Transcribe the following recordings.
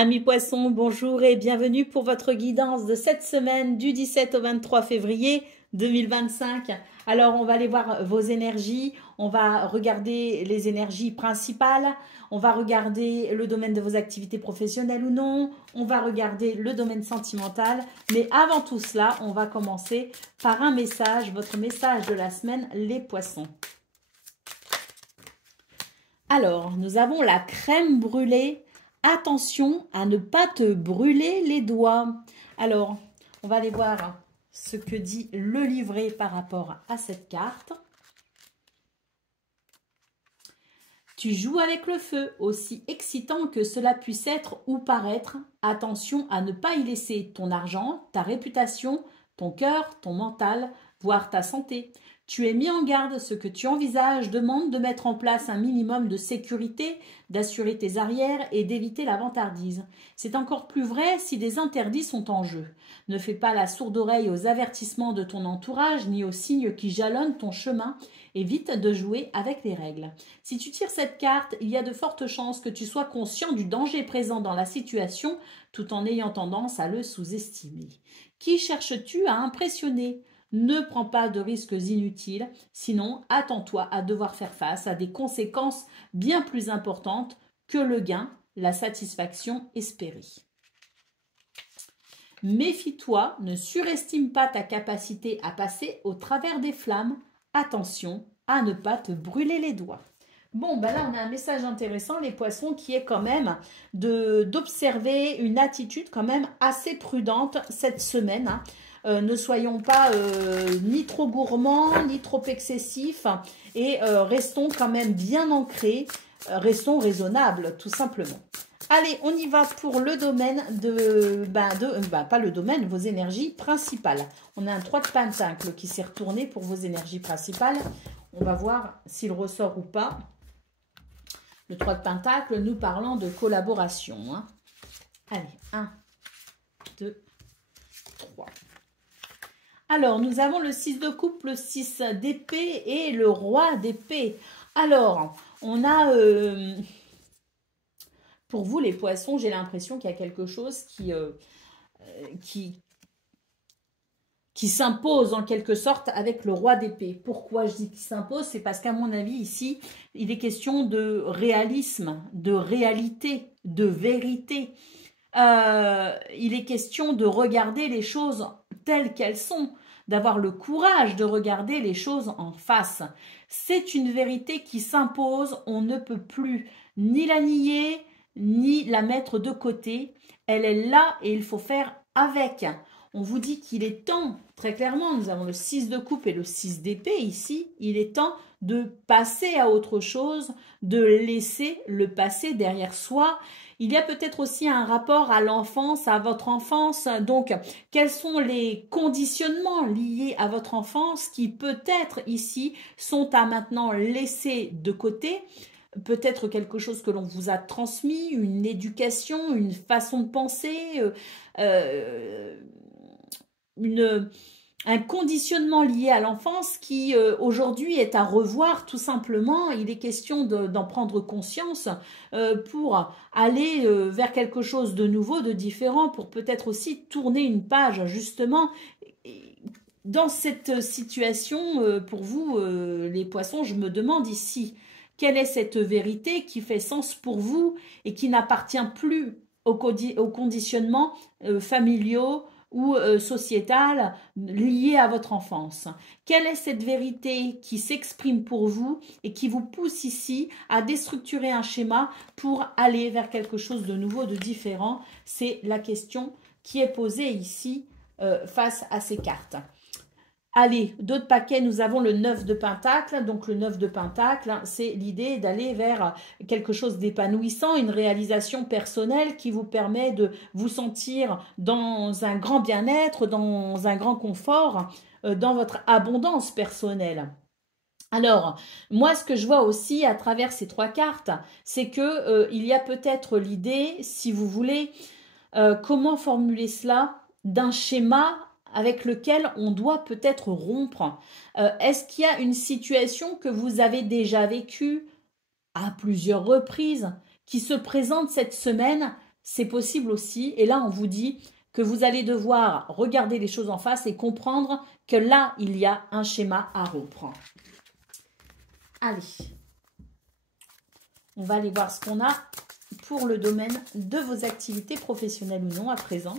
Amis poissons, bonjour et bienvenue pour votre guidance de cette semaine du 17 au 23 février 2025. Alors, on va aller voir vos énergies, on va regarder les énergies principales, on va regarder le domaine de vos activités professionnelles ou non, on va regarder le domaine sentimental. Mais avant tout cela, on va commencer par un message, votre message de la semaine, les poissons. Alors, nous avons la crème brûlée. Attention à ne pas te brûler les doigts. Alors, on va aller voir ce que dit le livret par rapport à cette carte. Tu joues avec le feu, aussi excitant que cela puisse être ou paraître. Attention à ne pas y laisser ton argent, ta réputation, ton cœur, ton mental, voire ta santé. Tu es mis en garde, ce que tu envisages demande de mettre en place un minimum de sécurité, d'assurer tes arrières et d'éviter la vantardise. C'est encore plus vrai si des interdits sont en jeu. Ne fais pas la sourde oreille aux avertissements de ton entourage ni aux signes qui jalonnent ton chemin. Évite de jouer avec les règles. Si tu tires cette carte, il y a de fortes chances que tu sois conscient du danger présent dans la situation tout en ayant tendance à le sous-estimer. Qui cherches-tu à impressionner ? Ne prends pas de risques inutiles, sinon attends-toi à devoir faire face à des conséquences bien plus importantes que le gain, la satisfaction espérée. Méfie-toi, ne surestime pas ta capacité à passer au travers des flammes. Attention à ne pas te brûler les doigts. Bon, ben là, on a un message intéressant, les poissons, qui est quand même d'observer une attitude quand même assez prudente cette semaine. Ne soyons pas ni trop gourmands, ni trop excessifs et restons quand même bien ancrés, restons raisonnables, tout simplement. Allez, on y va pour le domaine pas le domaine, vos énergies principales. On a un 3 de pentacle qui s'est retourné pour vos énergies principales. On va voir s'il ressort ou pas. Le 3 de pentacle, nous parlons de collaboration. Hein. Allez, 1, 2, 3. Alors, nous avons le 6 de coupe, le 6 d'épée et le roi d'épée. Alors, on a... pour vous, les poissons, j'ai l'impression qu'il y a quelque chose qui s'impose en quelque sorte avec le roi d'épée. Pourquoi je dis qu'il s'impose? C'est parce qu'à mon avis, ici, il est question de réalisme, de réalité, de vérité. Il est question de regarder les choses telles qu'elles sont, d'avoir le courage de regarder les choses en face. C'est une vérité qui s'impose, on ne peut plus ni la nier, ni la mettre de côté. Elle est là et il faut faire avec. On vous dit qu'il est temps, très clairement, nous avons le 6 de coupe et le 6 d'épée ici, il est temps de passer à autre chose, de laisser le passé derrière soi. Il y a peut-être aussi un rapport à l'enfance, à votre enfance. Donc, quels sont les conditionnements liés à votre enfance qui peut-être ici sont à maintenant laisser de côté? Peut-être quelque chose que l'on vous a transmis, une éducation, une façon de penser, un conditionnement lié à l'enfance qui aujourd'hui est à revoir tout simplement. Il est question d'en prendre conscience pour aller vers quelque chose de nouveau, de différent, pour peut-être aussi tourner une page justement. Dans cette situation, pour vous les poissons, je me demande ici, quelle est cette vérité qui fait sens pour vous et qui n'appartient plus aux conditionnements familiaux ou sociétale liée à votre enfance. Quelle est cette vérité qui s'exprime pour vous et qui vous pousse ici à déstructurer un schéma pour aller vers quelque chose de nouveau, de différent? C'est la question qui est posée ici face à ces cartes. Allez, d'autres paquets, nous avons le 9 de pentacle. Donc le 9 de pentacle, c'est l'idée d'aller vers quelque chose d'épanouissant, une réalisation personnelle qui vous permet de vous sentir dans un grand bien-être, dans un grand confort, dans votre abondance personnelle. Alors, moi, ce que je vois aussi à travers ces 3 cartes, c'est que il y a peut-être l'idée, si vous voulez, comment formuler cela, d'un schéma avec lequel on doit peut-être rompre. Est-ce qu'il y a une situation que vous avez déjà vécue à plusieurs reprises qui se présente cette semaine c'est possible aussi. Et là, on vous dit que vous allez devoir regarder les choses en face et comprendre que là, il y a un schéma à rompre. Allez, on va aller voir ce qu'on a pour le domaine de vos activités professionnelles ou non à présent.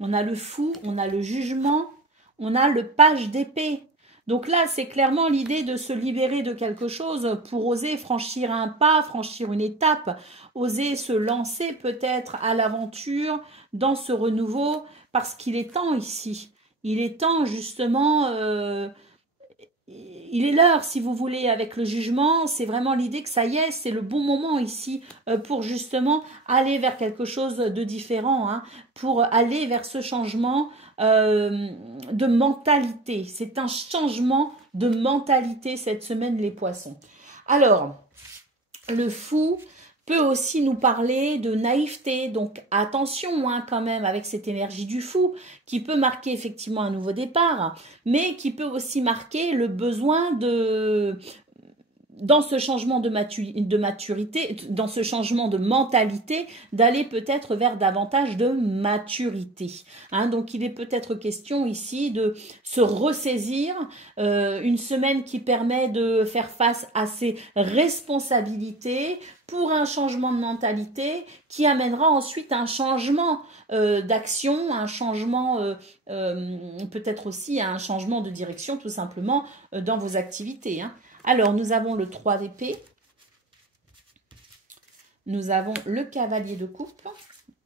On a le fou, on a le jugement, on a le page d'épée. Donc là, c'est clairement l'idée de se libérer de quelque chose pour oser franchir un pas, franchir une étape, oser se lancer peut-être à l'aventure dans ce renouveau, parce qu'il est temps ici. Il est temps justement... il est l'heure, si vous voulez, avec le jugement, c'est vraiment l'idée que ça y est, c'est le bon moment ici pour justement aller vers quelque chose de différent, hein, pour aller vers ce changement de mentalité. C'est un changement de mentalité cette semaine, les poissons. Alors, le fou peut aussi nous parler de naïveté, donc attention hein, quand même avec cette énergie du fou qui peut marquer effectivement un nouveau départ, mais qui peut aussi marquer le besoin de... dans ce changement de maturité, dans ce changement de mentalité, d'aller peut-être vers davantage de maturité. Hein, donc, il est peut-être question ici de se ressaisir, une semaine qui permet de faire face à ses responsabilités pour un changement de mentalité qui amènera ensuite un changement d'action, un changement peut-être aussi un changement de direction tout simplement dans vos activités. Hein. Alors, nous avons le 3 d'épée, nous avons le cavalier de coupe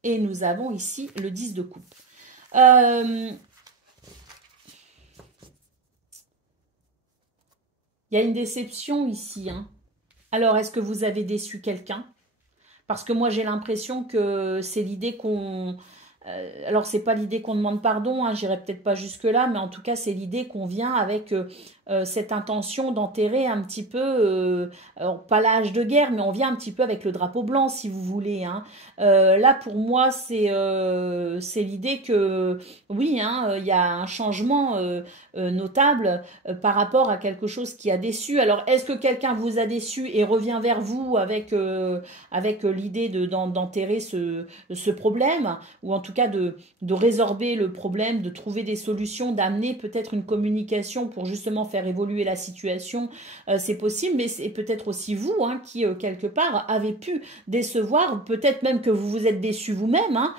et nous avons ici le 10 de coupe. Il y a une déception ici. Hein. Alors, est-ce que vous avez déçu quelqu'un? Parce que moi, j'ai l'impression que c'est l'idée qu'on... alors, c'est pas l'idée qu'on demande pardon, hein, j'irai peut-être pas jusque-là, mais en tout cas, c'est l'idée qu'on vient avec cette intention d'enterrer un petit peu, alors, pas l'âge de guerre, mais on vient un petit peu avec le drapeau blanc, si vous voulez. Hein. Là, pour moi, c'est l'idée que, oui, hein, il y a un changement notable par rapport à quelque chose qui a déçu. Alors, est-ce que quelqu'un vous a déçu et revient vers vous avec, avec l'idée d'enterrer ce problème, ou en tout cas de résorber le problème, de trouver des solutions, d'amener peut-être une communication pour justement faire évoluer la situation, c'est possible, mais c'est peut-être aussi vous hein, qui, quelque part, avez pu décevoir, peut-être même que vous vous êtes déçu vous-même, hein,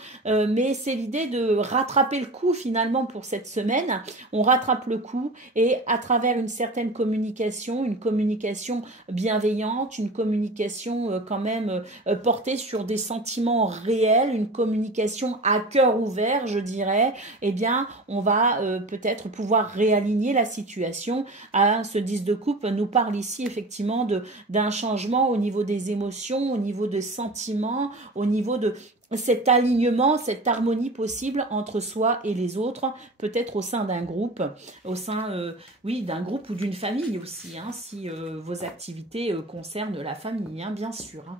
mais c'est l'idée de rattraper le coup finalement pour cette semaine. On rattrape le coup et à travers une certaine communication, une communication bienveillante, une communication quand même portée sur des sentiments réels, une communication à cœur ouvert, je dirais, eh bien, on va peut-être pouvoir réaligner la situation. Ce 10 de coupe nous parle ici effectivement d'un changement au niveau des émotions, au niveau des sentiments, au niveau de cet alignement, cette harmonie possible entre soi et les autres, peut-être au sein d'un groupe, au sein, oui, d'un groupe ou d'une famille aussi, hein, si vos activités concernent la famille, hein, bien sûr. Hein.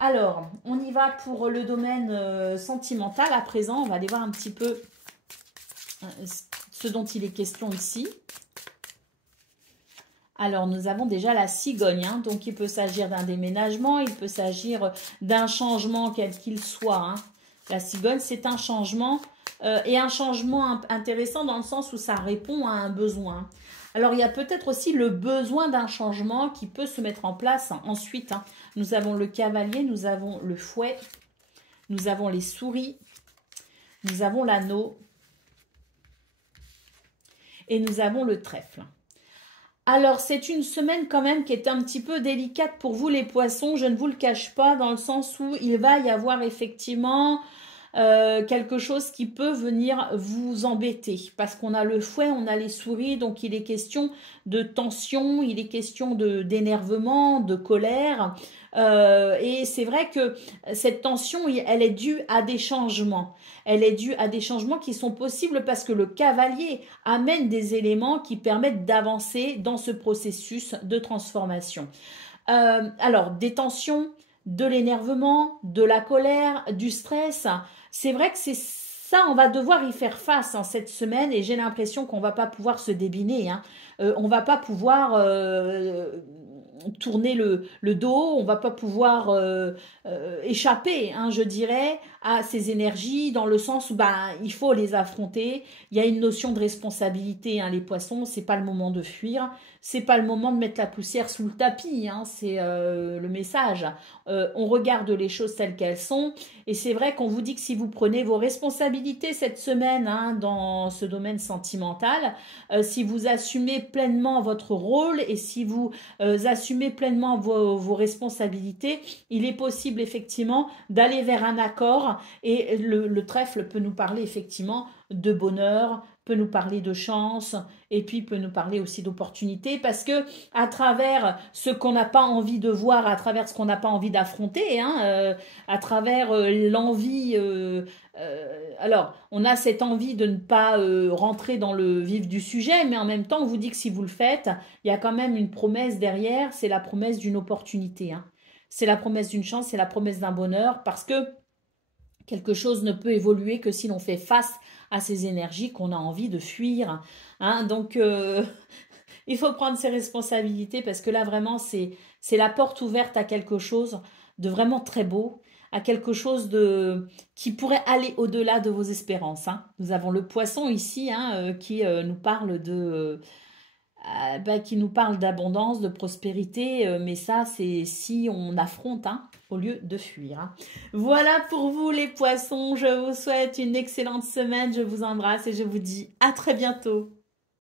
Alors, on y va pour le domaine sentimental. À présent, on va aller voir un petit peu ce dont il est question ici. Alors, nous avons déjà la cigogne, hein, donc il peut s'agir d'un déménagement, il peut s'agir d'un changement quel qu'il soit. Hein. La cigogne, c'est un changement et un changement intéressant dans le sens où ça répond à un besoin. Alors, il y a peut-être aussi le besoin d'un changement qui peut se mettre en place ensuite. Hein. Nous avons le cavalier, nous avons le fouet, nous avons les souris, nous avons l'anneau et nous avons le trèfle. Alors, c'est une semaine quand même qui est un petit peu délicate pour vous les poissons, je ne vous le cache pas, dans le sens où il va y avoir effectivement quelque chose qui peut venir vous embêter. Parce qu'on a le fouet, on a les souris, donc il est question de tension, il est question d'énervement, de colère. Et c'est vrai que cette tension, elle est due à des changements. Elle est due à des changements qui sont possibles parce que le cavalier amène des éléments qui permettent d'avancer dans ce processus de transformation. Alors, des tensions, de l'énervement, de la colère, du stress, c'est vrai que c'est ça, on va devoir y faire face cette semaine et j'ai l'impression qu'on va pas pouvoir se débiner. Hein. On va pas pouvoir tourner le dos, on va pas pouvoir échapper, hein, je dirais, à ces énergies dans le sens où il faut les affronter. Il y a une notion de responsabilité, hein, les poissons, c'est pas le moment de fuir, c'est pas le moment de mettre la poussière sous le tapis, hein, c'est le message. On regarde les choses telles qu'elles sont et c'est vrai qu'on vous dit que si vous prenez vos responsabilités cette semaine hein, dans ce domaine sentimental, si vous assumez pleinement votre rôle et si vous assumez pleinement vos responsabilités, il est possible effectivement d'aller vers un accord et le trèfle peut nous parler effectivement de bonheur, peut nous parler de chance et puis peut nous parler aussi d'opportunité parce que à travers ce qu'on n'a pas envie de voir, à travers ce qu'on n'a pas envie d'affronter, hein, à travers l'envie alors, on a cette envie de ne pas rentrer dans le vif du sujet, mais en même temps, on vous dit que si vous le faites, il y a quand même une promesse derrière, c'est la promesse d'une opportunité. Hein. C'est la promesse d'une chance, c'est la promesse d'un bonheur, parce que quelque chose ne peut évoluer que si l'on fait face à ces énergies qu'on a envie de fuir. Hein. Donc, il faut prendre ses responsabilités, parce que là, vraiment, c'est la porte ouverte à quelque chose de vraiment très beau, à quelque chose qui pourrait aller au-delà de vos espérances. Hein. Nous avons le poisson ici hein, qui nous parle qui nous parle d'abondance, de prospérité, mais ça c'est si on affronte hein, au lieu de fuir. Hein. Voilà pour vous les poissons, je vous souhaite une excellente semaine, je vous embrasse et je vous dis à très bientôt.